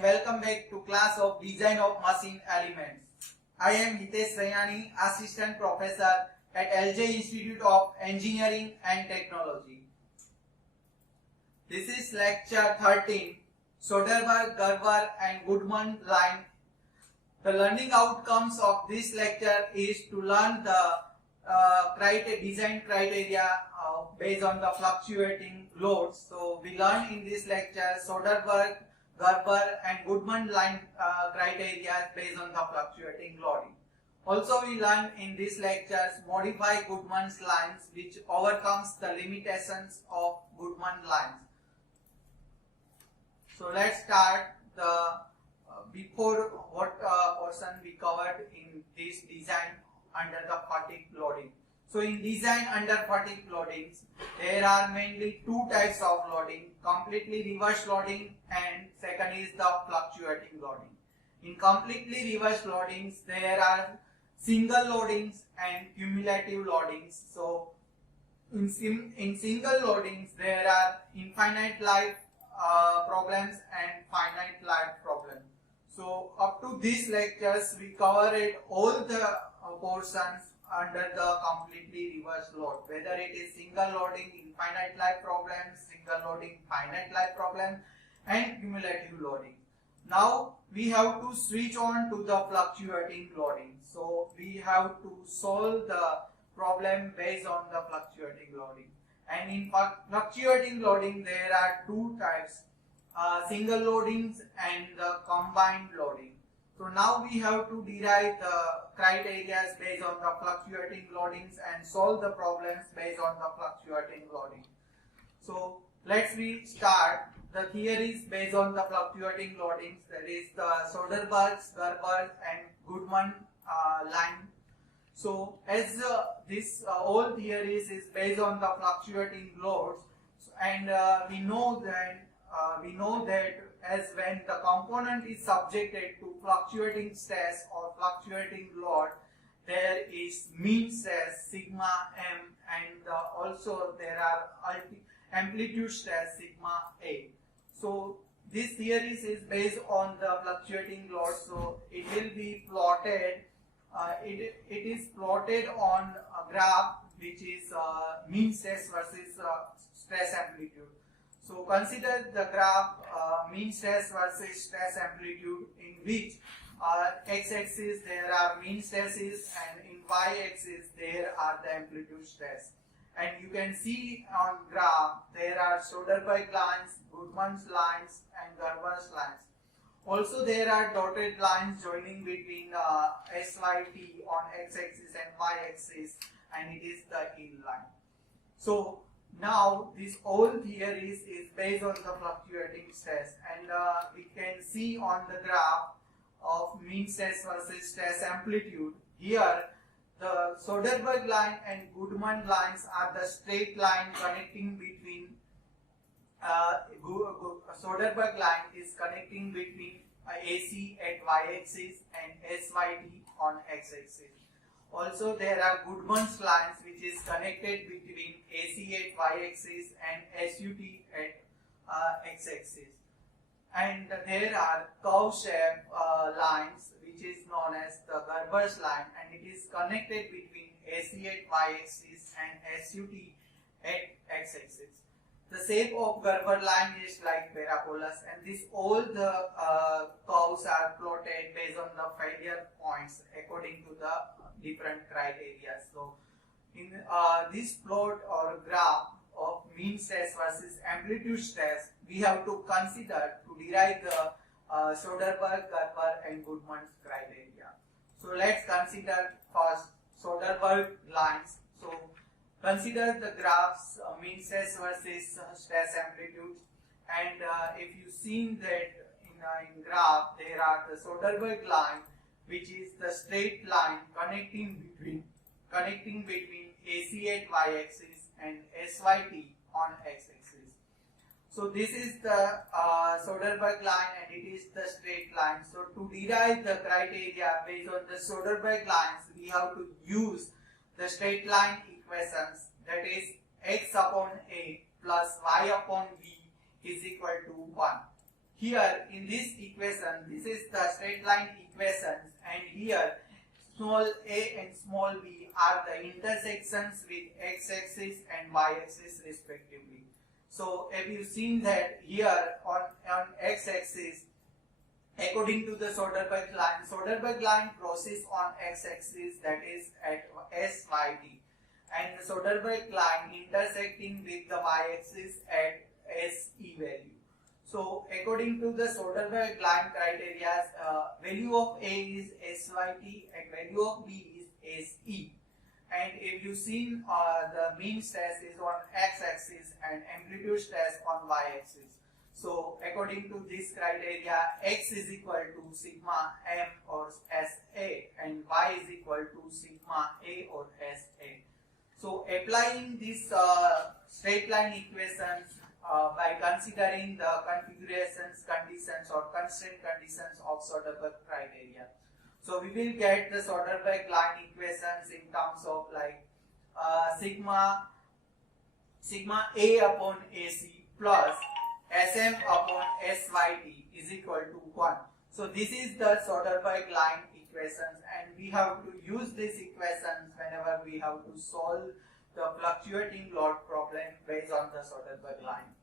and welcome back to class of Design of Machine Elements. I am Hitesh Sayani, Assistant Professor at LJ Institute of Engineering and Technology. This is lecture 13, Soderberg, Gerber and Goodman line. The learning outcomes of this lecture is to learn the design criteria based on the fluctuating loads. So we learn in this lecture Soderberg, Gerber and Goodman line criteria based on the fluctuating loading. Also we learn in this lecture modify Goodman's lines which overcomes the limitations of Goodman lines. So let's start the before what portion we covered in this design under the fatigue loading. So in design under fatigue loadings, there are mainly two types of loading, completely reverse loading and second is the fluctuating loading. In completely reverse loadings, there are single loadings and cumulative loadings. So in single loadings, there are infinite life problems and finite life problems. So up to these lectures, we covered all the portions under the completely reverse load, whether it is single loading, infinite life problems, single loading, finite life problems and cumulative loading. Now we have to switch on to the fluctuating loading. So we have to solve the problem based on the fluctuating loading. And in fluctuating loading there are two types, single loadings and the combined loading. So now we have to derive the criteria based on the fluctuating loadings and solve the problems based on the fluctuating loading. So let's start the theories based on the fluctuating loadings, that is the Soderberg's, Gerber and Goodman line. So as this whole theories is based on the fluctuating loads, and we know that as when the component is subjected to fluctuating stress or fluctuating load, there is mean stress sigma m and also there are amplitude stress sigma a. So this theories is based on the fluctuating load. So it will be plotted. It is plotted on a graph which is mean stress versus stress amplitude. So consider the graph mean stress versus stress amplitude, in which x-axis there are mean stresses and in y-axis there are the amplitude stress. And you can see on graph there are Soderberg lines, Goodman's lines and Gerber's lines. Also there are dotted lines joining between SYT on x-axis and y-axis, and it is the yield line. So now this whole theories is based on the fluctuating stress, and we can see on the graph of mean stress versus stress amplitude. Here the Soderberg line and Goodman lines are the straight line connecting between Soderberg line is connecting between AC at y-axis and SYT on x-axis. Also there are Goodman's lines which is connected between AC at y-axis and SUT at x-axis. And there are curve shape lines which is known as the Gerber's line, and it is connected between AC at y-axis and SUT at x-axis. The shape of Gerber line is like parabolas, and this all the curves are plotted based on the failure points according to the different criteria. So in this plot or graph of mean stress versus amplitude stress, we have to consider to derive the Soderberg, Gerber and Goodman's criteria. So let's consider first Soderberg lines. So consider the graphs mean stress versus stress amplitude, and if you seen that in graph there are the Soderberg line which is the straight line connecting between AC at y-axis and SYT on x-axis. So this is the Soderberg line and it is the straight line. So to derive the criteria based on the Soderberg lines, we have to use the straight line equations, that is x upon a plus y upon b is equal to 1. here in this equation, this is the straight line equations, and here small a and small b are the intersections with x-axis and y-axis respectively. So if you seen that here on x-axis, according to the Soderberg line crosses on x-axis, that is at SYT, and the Soderberg line intersecting with the y-axis at SE value. So according to the Soderberg line criteria, value of A is SYT and value of B is SE. And if you seen the mean stress is on x-axis and amplitude stress on y-axis. So according to this criteria, x is equal to sigma m or SA and y is equal to sigma a or SA. So applying these straight line equations by considering the configurations, conditions or constraint conditions of Soderberg criteria. So we will get the Soderberg line equations in terms of like sigma A upon AC plus Sm upon Syt is equal to 1. So this is the Soderberg line equations, and we have to use these equations whenever we have to solve the fluctuating load problem based on the Soderberg line.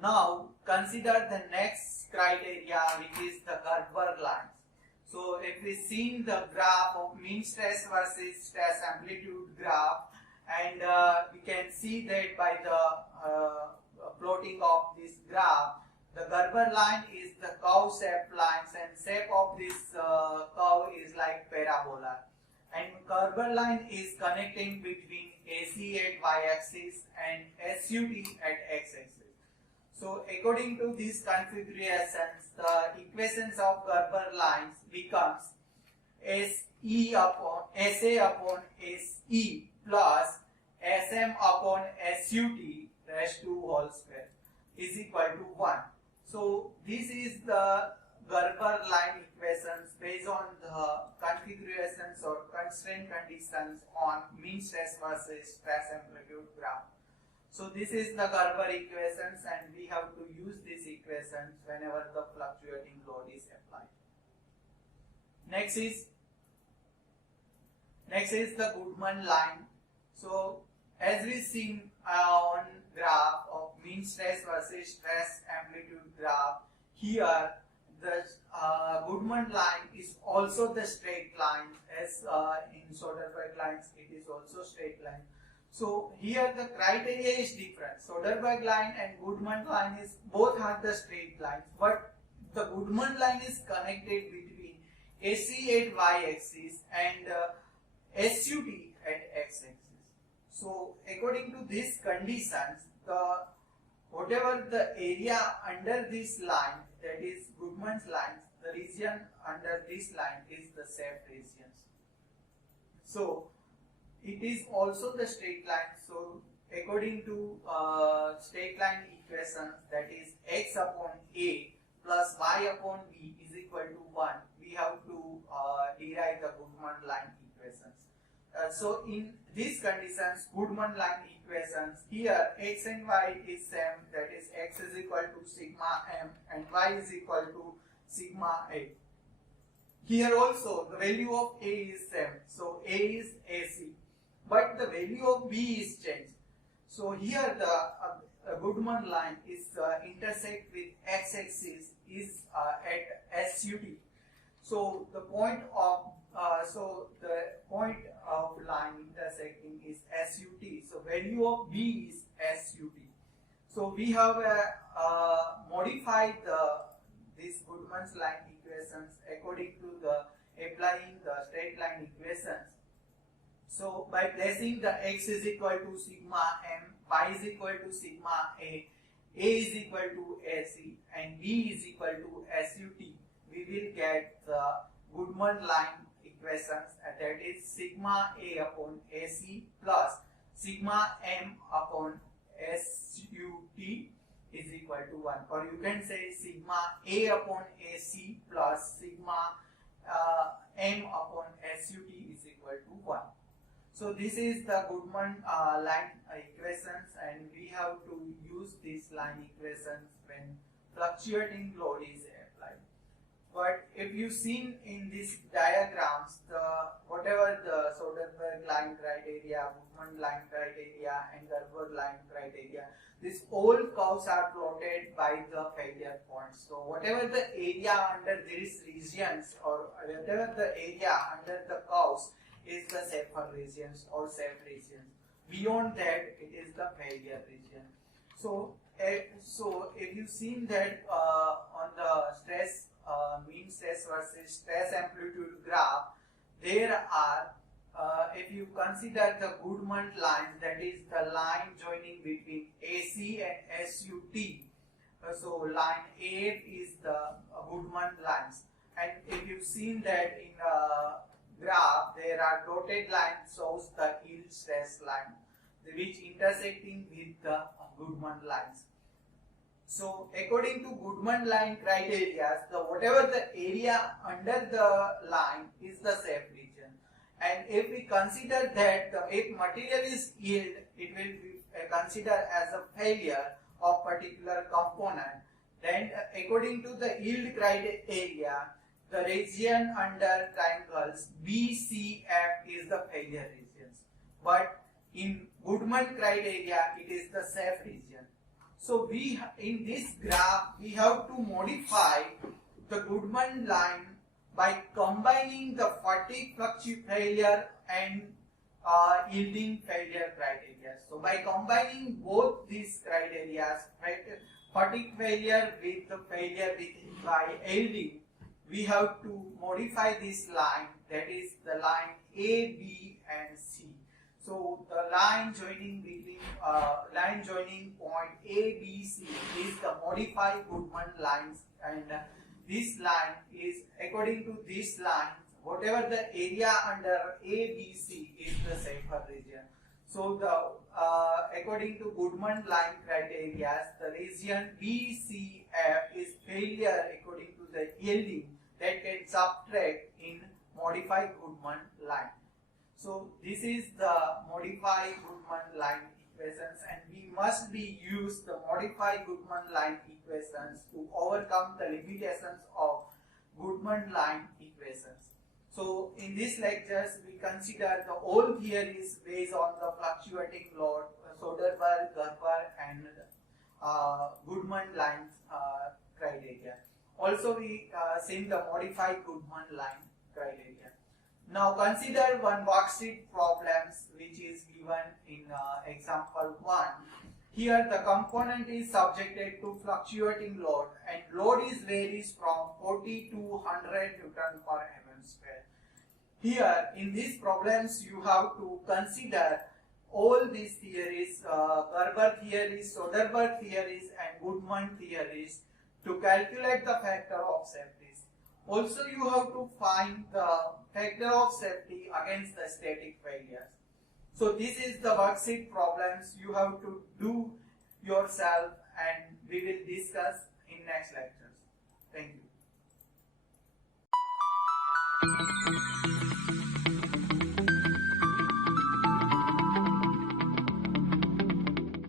Now consider the next criteria, which is the Gerber lines. So if we see the graph of mean stress versus stress amplitude graph, and we can see that by the plotting of this graph, the Gerber line is the curve shaped lines, and shape of this curve is like parabola, and Gerber line is connecting between AC at y-axis and SUT at x-axis. So according to these configurations, the equations of Gerber lines becomes SA upon SE plus SM upon SUT raised to whole square is equal to 1. So this is the Gerber line equations based on the configurations or constraint conditions on mean stress versus stress amplitude graph. So this is the Gerber equations, and we have to use these equations whenever the fluctuating load is applied. Next is the Goodman line. So as we seen on graph of mean stress versus stress amplitude graph, here the Goodman line is also the straight line, as in Soderberg lines it is also straight line. So here the criteria is different. Soderberg line and Goodman line is both are the straight lines, but the Goodman line is connected between AC at y-axis and SUT at x-axis. So according to these conditions, whatever the area under this line, that is Goodman's line, the region under this line is the shape regions. So it is also the straight line. So according to straight line equations, that is x upon a plus y upon b is equal to 1, we have to derive the Goodman line equations. So in these conditions, Goodman line equations, here x and y is same, that is x is equal to sigma m and y is equal to sigma a. Here also the value of a is same, so a is AC, but the value of b is changed. So here the Goodman line is intersect with x-axis is at SUT. So the point of line intersecting is SUT. So value of b is SUT. So we have modified this Goodman's line equations according to the applying the straight line equations. So by placing the x is equal to sigma m, y is equal to sigma a is equal to AC, and b is equal to SUT, we will get the Goodman line equations, that is sigma a upon AC plus sigma m upon SUT is equal to 1, or you can say sigma a upon AC plus sigma m upon SUT is equal to 1. So this is the Goodman line equations, and we have to use these line equations when fluctuating load is applied. But if you seen in these diagrams, whatever the Soderberg line criteria, Goodman line criteria, and Gerber line criteria, these all curves are plotted by the failure points. So whatever the area under these regions, or whatever the area under the curves, is the safer regions or safe regions. Beyond that, it is the failure region. So if you seen that on the stress mean stress versus stress amplitude graph, there are if you consider the Goodman lines, that is the line joining between AC and SUT. So line AF is the Goodman lines, and if you've seen that in graph, there are dotted lines shows the yield stress line, which intersecting with the Goodman lines. So according to Goodman line criteria, whatever the area under the line is the safe region. And if we consider that if material is yield, it will be considered as a failure of particular component. Then according to the yield criteria, the region under triangles BCF is the failure regions. But in Goodman criteria, it is the safe region. So we in this graph we have to modify the Goodman line by combining the fatigue failure and yielding failure criteria. So by combining both these criteria, fatigue failure with the failure by yielding, we have to modify this line, that is the line A, B and C. So the line joining between point A, B, C is the modified Goodman lines, and this line is according to this line, whatever the area under A, B, C is the safer region. So the according to Goodman line criteria, the region B, C, F is failure according to the yielding that can subtract in modified Goodman line. So this is the modified Goodman line equations, and we must be use the modified Goodman line equations to overcome the limitations of Goodman line equations. So in this lectures we consider the all theories based on the fluctuating load, Soderberg, Gerber and Goodman lines criteria. Also we seen the modified Goodman line criteria. Now consider one worksheet problems which is given in example 1. Here the component is subjected to fluctuating load, and load is varies from 40 to 100 Newton per mm square. Here in these problems you have to consider all these theories, Gerber theories, Soderberg theories and Goodman theories to calculate the factor of safety. Also you have to find the factor of safety against the static failures. So this is the worksheet problems you have to do yourself, and we will discuss in next lectures. Thank you.